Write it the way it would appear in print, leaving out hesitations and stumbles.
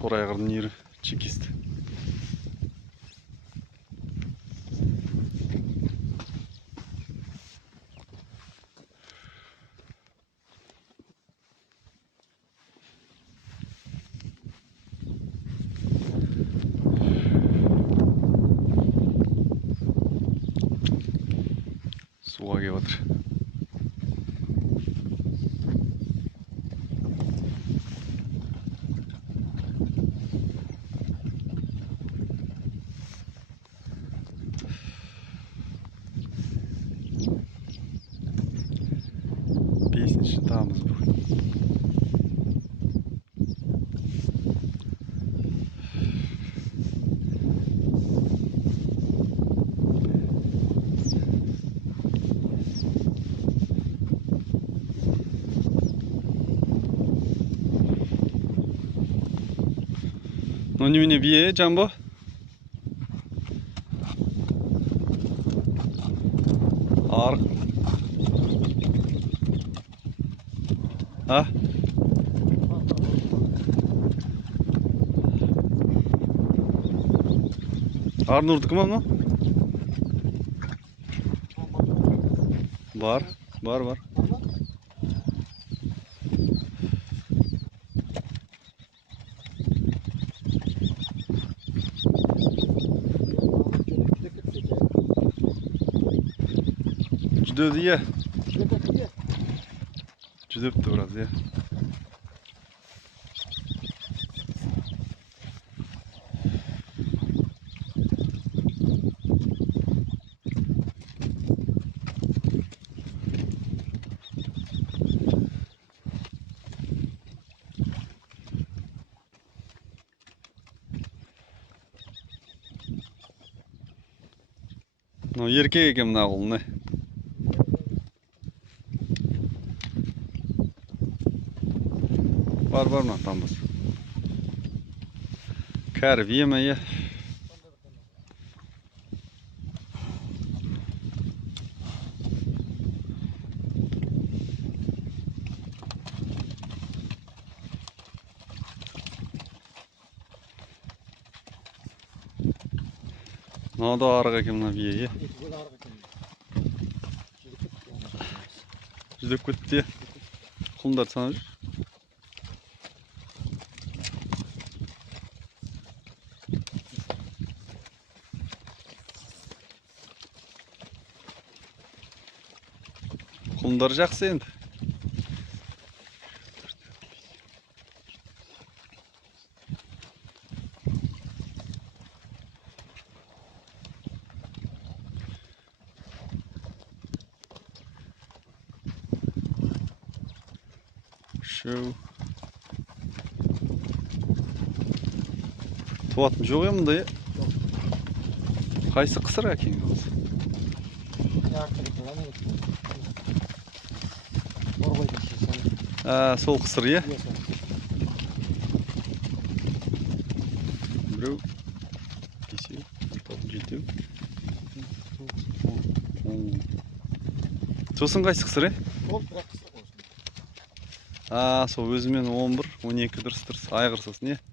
Торай қырдың ері чекист. Суға кеп отыр. Бесінші тамыз бұл. Ну немене бие, Джамбо? Арық. А? Арнурдікі ма мынау? Бар. Жүдеді, е? Жүдепті біраз, е? Ну, еркек екен мына құлын, не? Бар мына тамыз. Кәрі бие ме, е? Мынау да арық екен мына бие, е? Жүдеп кетті, е? Құлындарды санап жүр. Құлындар жақсы енді. Шоу. Туатын жоқ е мұнда, е? Қайсы қысыр әкең қалсы? Сол қысыр, е? Біреу, бесеу, жетеу. Сосын қайсы қысыр, е? Сол өзімен 11, 12 дұрыс. Айғыр сосын, е?